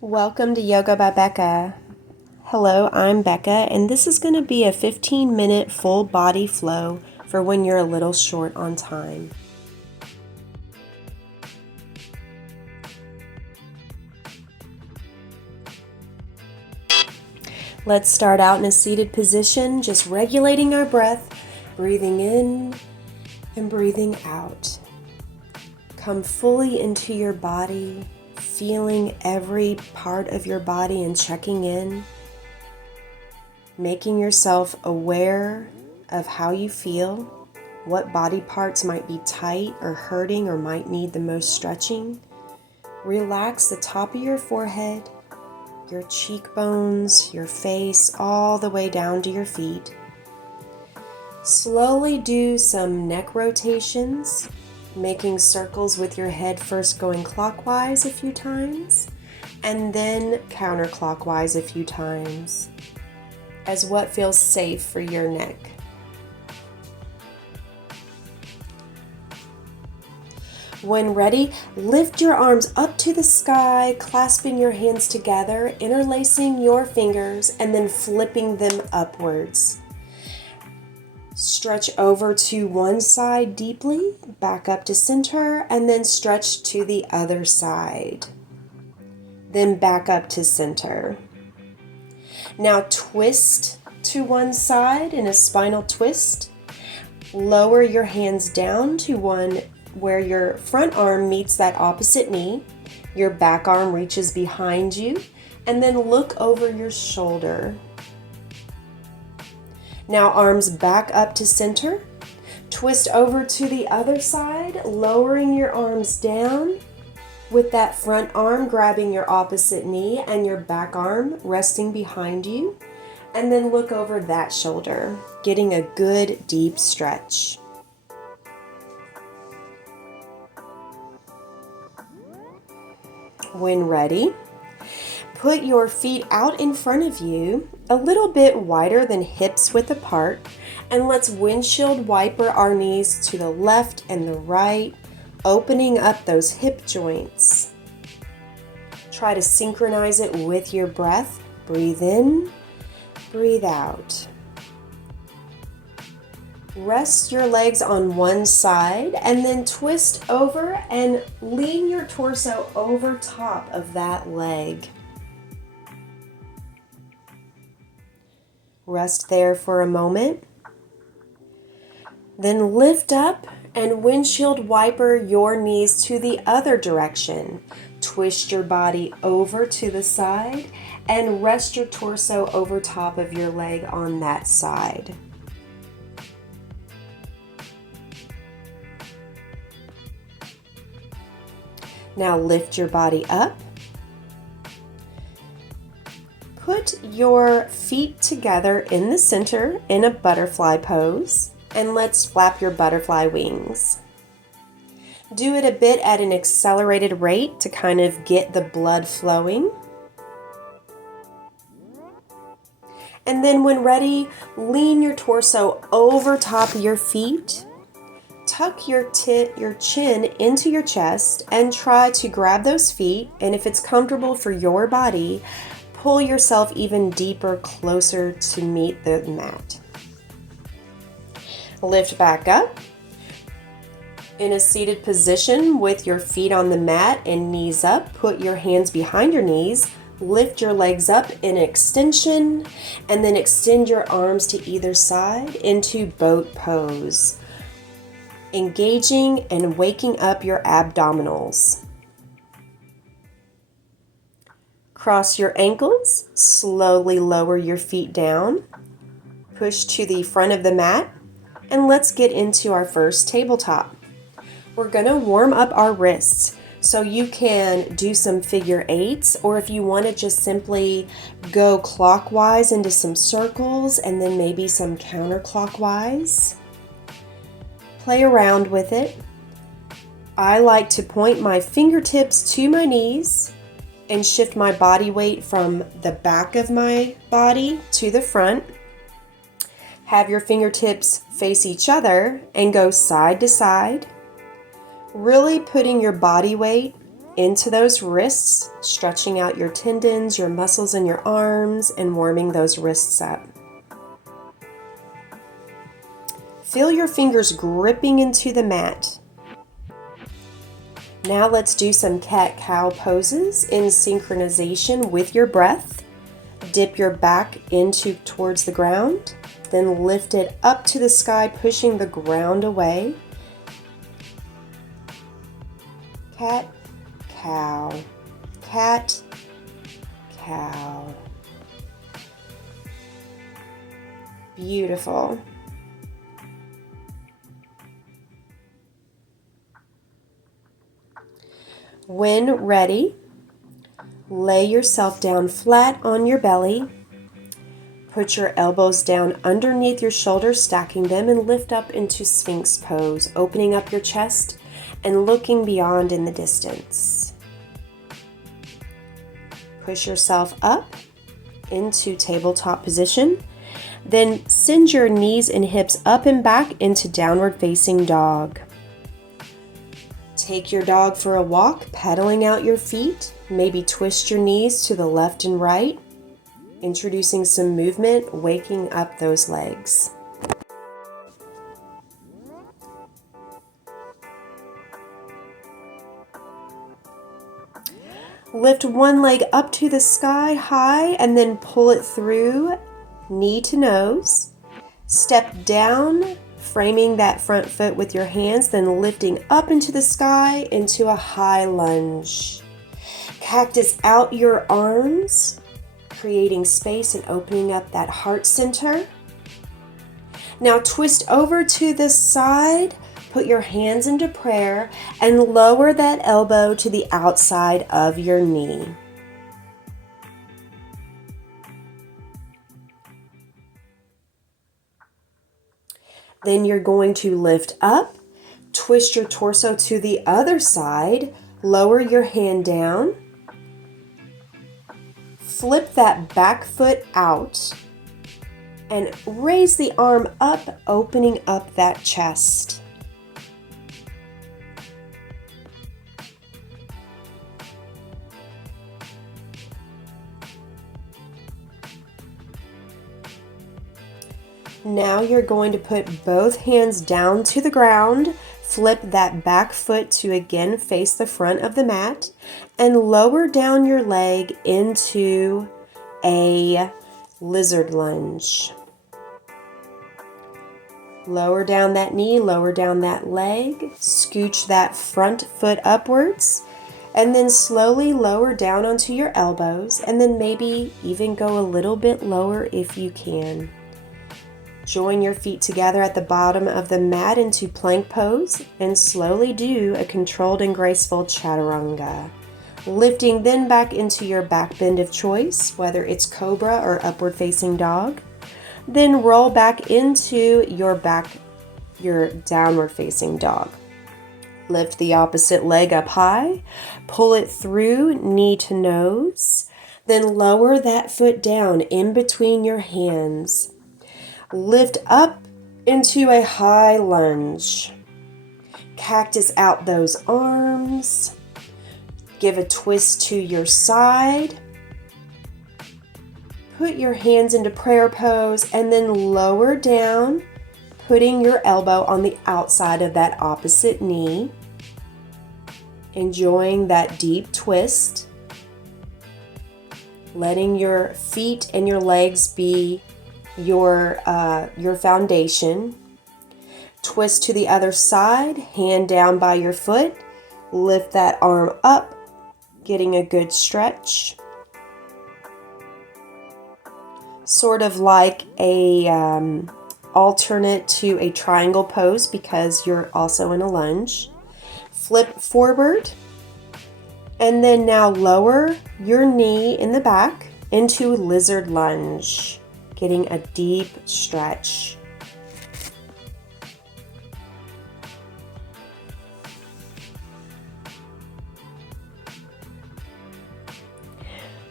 Welcome to Yoga by Beka. Hello, I'm Beka, and this is going to be a 15-minute full body flow for when you're a little short on time. Let's start out in a seated position, just regulating our breath, breathing in and breathing out. Come fully into your body, feeling every part of your body and checking in, making yourself aware of how you feel, what body parts might be tight or hurting or might need the most stretching. Relax the top of your forehead, your cheekbones, your face, all the way down to your feet. Slowly do some neck rotations, making circles with your head first going clockwise a few times, and then counterclockwise a few times, as what feels safe for your neck. When ready, lift your arms up to the sky, clasping your hands together, interlacing your fingers, and then flipping them upwards. Stretch over to one side deeply, back up to center, and then stretch to the other side. Then back up to center. Now twist to one side in a spinal twist. Lower your hands down to one where your front arm meets that opposite knee. Your back arm reaches behind you, and then look over your shoulder. Now arms back up to center. Twist over to the other side, lowering your arms down with that front arm grabbing your opposite knee and your back arm resting behind you. And then look over that shoulder, getting a good deep stretch. When ready, put your feet out in front of you, a little bit wider than hips width apart, and let's windshield wiper our knees to the left and the right, opening up those hip joints. Try to synchronize it with your breath. Breathe in, breathe out. Rest your legs on one side and then twist over and lean your torso over top of that leg. Rest there for a moment. Then lift up and windshield wiper your knees to the other direction. Twist your body over to the side and rest your torso over top of your leg on that side. Now lift your body up. Put your feet together in the center in a butterfly pose, and let's flap your butterfly wings. Do it a bit at an accelerated rate to kind of get the blood flowing. And then when ready, lean your torso over top of your feet. Tuck your chin into your chest and try to grab those feet, and if it's comfortable for your body, pull yourself even deeper, closer to meet the mat. Lift back up in a seated position with your feet on the mat and knees up. Put your hands behind your knees. Lift your legs up in extension and then extend your arms to either side into boat pose, engaging and waking up your abdominals. Cross your ankles, slowly lower your feet down, push to the front of the mat, and let's get into our first tabletop. We're going to warm up our wrists, so you can do some figure eights, or if you want to just simply go clockwise into some circles and then maybe some counterclockwise. Play around with it. I like to point my fingertips to my knees and shift my body weight from the back of my body to the front. Have your fingertips face each other and go side to side, really putting your body weight into those wrists, stretching out your tendons, your muscles in your arms, and warming those wrists up. Feel your fingers gripping into the mat. Now let's do some cat-cow poses in synchronization with your breath. Dip your back towards the ground, then lift it up to the sky, pushing the ground away. Cat, cow, cat, cow. Beautiful. When ready, lay yourself down flat on your belly. Put your elbows down underneath your shoulders, stacking them, and lift up into Sphinx pose, opening up your chest and looking beyond in the distance. Push yourself up into tabletop position. Then send your knees and hips up and back into downward facing dog. Take your dog for a walk, pedaling out your feet. Maybe twist your knees to the left and right, introducing some movement, waking up those legs. Lift one leg up to the sky high and then pull it through, knee to nose. Step down, framing that front foot with your hands, then lifting up into the sky into a high lunge. Cactus out your arms, creating space and opening up that heart center. Now twist over to the side, put your hands into prayer, and lower that elbow to the outside of your knee. Then you're going to lift up, twist your torso to the other side, lower your hand down, flip that back foot out, and raise the arm up, opening up that chest. Now you're going to put both hands down to the ground, flip that back foot to again face the front of the mat, and lower down your leg into a lizard lunge. Lower down that knee, lower down that leg, scooch that front foot upwards, and then slowly lower down onto your elbows, and then maybe even go a little bit lower if you can. Join your feet together at the bottom of the mat into plank pose and slowly do a controlled and graceful chaturanga. Lifting then back into your back bend of choice, whether it's cobra or upward facing dog. Then roll back into your downward facing dog. Lift the opposite leg up high, pull it through knee to nose, then lower that foot down in between your hands. Lift up into a high lunge. Cactus out those arms. Give a twist to your side. Put your hands into prayer pose and then lower down, putting your elbow on the outside of that opposite knee. Enjoying that deep twist. Letting your feet and your legs be your foundation. Twist to the other side, hand down by your foot, lift that arm up, getting a good stretch. Sort of like a alternate to a triangle pose because you're also in a lunge. Flip forward, and then now lower your knee in the back into lizard lunge. Getting a deep stretch.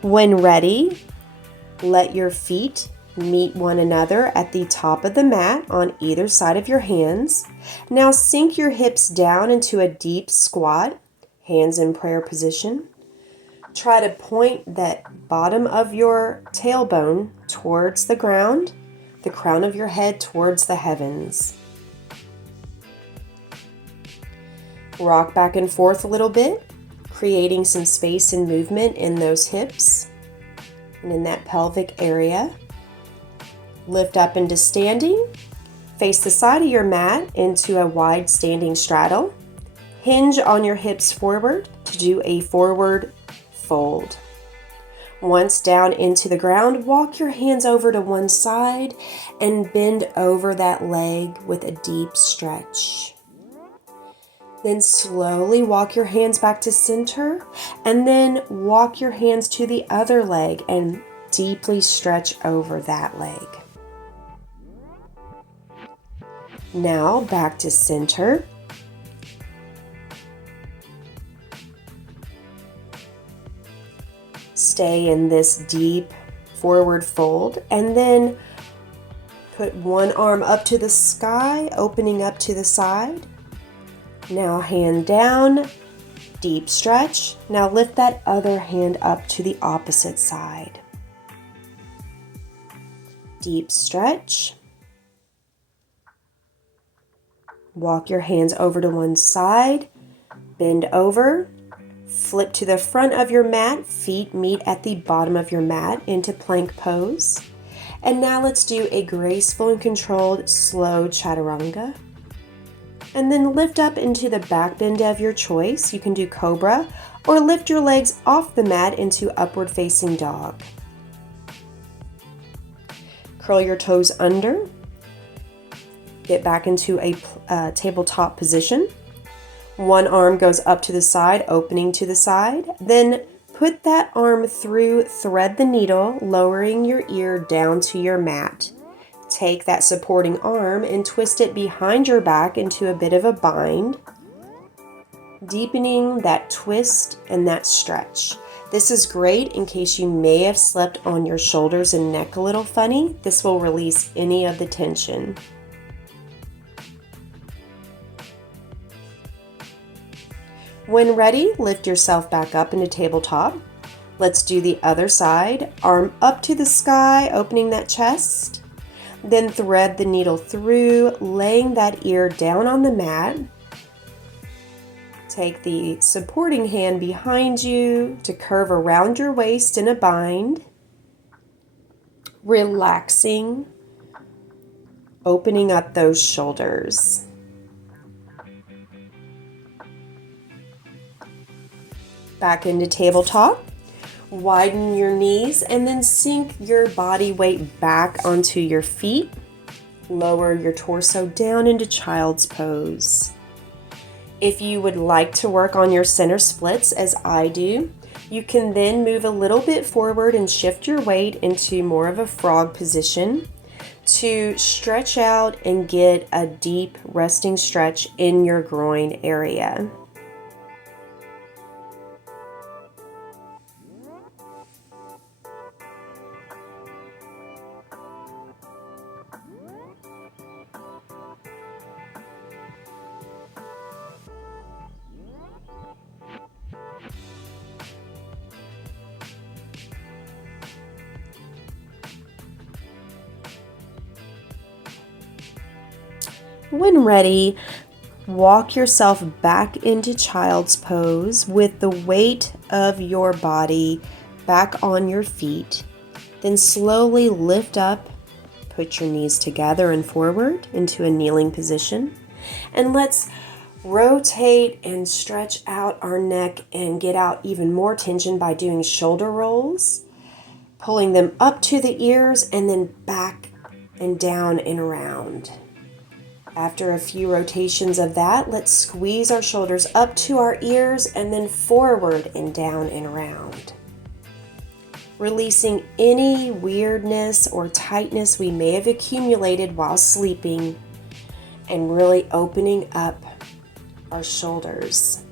When ready, let your feet meet one another at the top of the mat on either side of your hands. Now sink your hips down into a deep squat. Hands in prayer position. Try to point that bottom of your tailbone towards the ground, the crown of your head towards the heavens. Rock back and forth a little bit, creating some space and movement in those hips and in that pelvic area. Lift up into standing. Face the side of your mat into a wide standing straddle. Hinge on your hips forward to do a forward fold. Once down into the ground, walk your hands over to one side and bend over that leg with a deep stretch. Then slowly walk your hands back to center and then walk your hands to the other leg and deeply stretch over that leg. Now back to center. Stay in this deep forward fold and then put one arm up to the sky, opening up to the side. Now hand down, deep stretch. Now lift that other hand up to the opposite side. Deep stretch. Walk your hands over to one side, bend over. Flip to the front of your mat, feet meet at the bottom of your mat into plank pose. And now let's do a graceful and controlled slow chaturanga. And then lift up into the back bend of your choice. You can do cobra or lift your legs off the mat into upward facing dog. Curl your toes under. Get back into a tabletop position. One arm goes up to the side, opening to the side. Then put that arm through, thread the needle, lowering your ear down to your mat. Take that supporting arm and twist it behind your back into a bit of a bind, deepening that twist and that stretch. This is great in case you may have slept on your shoulders and neck a little funny. This will release any of the tension. When ready, lift yourself back up into tabletop. Let's do the other side. Arm up to the sky, opening that chest. Then thread the needle through, laying that ear down on the mat. Take the supporting hand behind you to curve around your waist in a bind. Relaxing, opening up those shoulders. Back into tabletop. Widen your knees and then sink your body weight back onto your feet. Lower your torso down into child's pose. If you would like to work on your center splits as I do, you can then move a little bit forward and shift your weight into more of a frog position to stretch out and get a deep resting stretch in your groin area. When ready, walk yourself back into child's pose with the weight of your body back on your feet. Then slowly lift up, put your knees together and forward into a kneeling position. And let's rotate and stretch out our neck and get out even more tension by doing shoulder rolls, pulling them up to the ears and then back and down and around. After a few rotations of that, let's squeeze our shoulders up to our ears and then forward and down and around. Releasing any weirdness or tightness we may have accumulated while sleeping and really opening up our shoulders.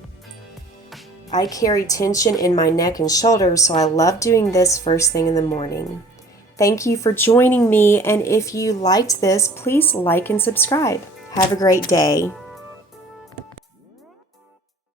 I carry tension in my neck and shoulders, so I love doing this first thing in the morning. Thank you for joining me, and if you liked this, please like and subscribe. Have a great day.